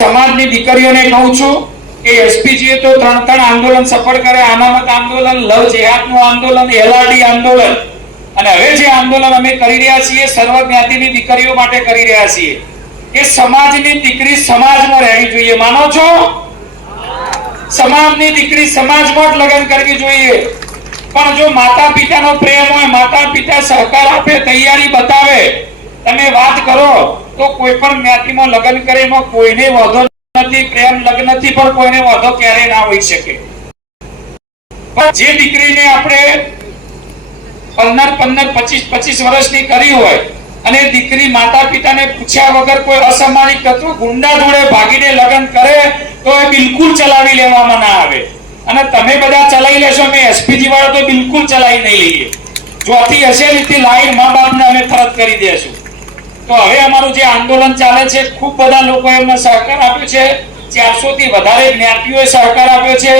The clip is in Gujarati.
समाजनी दीकरीओने कहूं छुं के एसपीजीए तो त्रण आंदोलन सफल करे, अनामत आंदोलन, लव जिहादનું आंदोलन, एलआरडी आंदोलन અને હવે જે આંદોલન અમે કરી રહ્યા છીએ સર્વ જ્ઞાતિની દીકરીઓ માટે કરી રહ્યા છીએ કે સમાજની દીકરી સમાજમાં રહેવી જોઈએ। માનો છો? સમાજની દીકરી સમાજમાં જ લગ્ન કરવી જોઈએ। પણ જો માતા પિતાનો પ્રેમ હોય, માતા પિતા સહકાર આપે, તૈયારી બતાવે, તમે વાત કરો તો કોઈ પણ જ્ઞાતિમાં લગ્ન કરે એમાં કોઈને વાંધો નથી, પ્રેમ લગ્નથી પણ કોઈને વાંધો ક્યારે ના હોઈ શકે। પણ જે દીકરીને આપણે 15, 25 વર્ષની કરી હોય અને દીકરી માતા પિતાને પૂછ્યા વગર કોઈ અસામાજિક તત્વ ગુંડા જોડે ભાગીને લગ્ન કરે તો એ બિલકુલ ચલાવી લેવામાં ના આવે। અને તમે બધા ચલાવી લેશો, અમે એસપીજી વાળા તો બિલકુલ ચલાવી નહીં લઈએ। જોથી હશે રીતે લાઈન મા બાપને અમે ફરજ કરી દેશું। તો હવે અમારું જે આંદોલન ચાલે છે, ખૂબ બધા લોકોએ અમને સહકાર આપ્યો છે, 400 થી વધારે જ્ઞાતિઓએ સહકાર આપ્યો છે।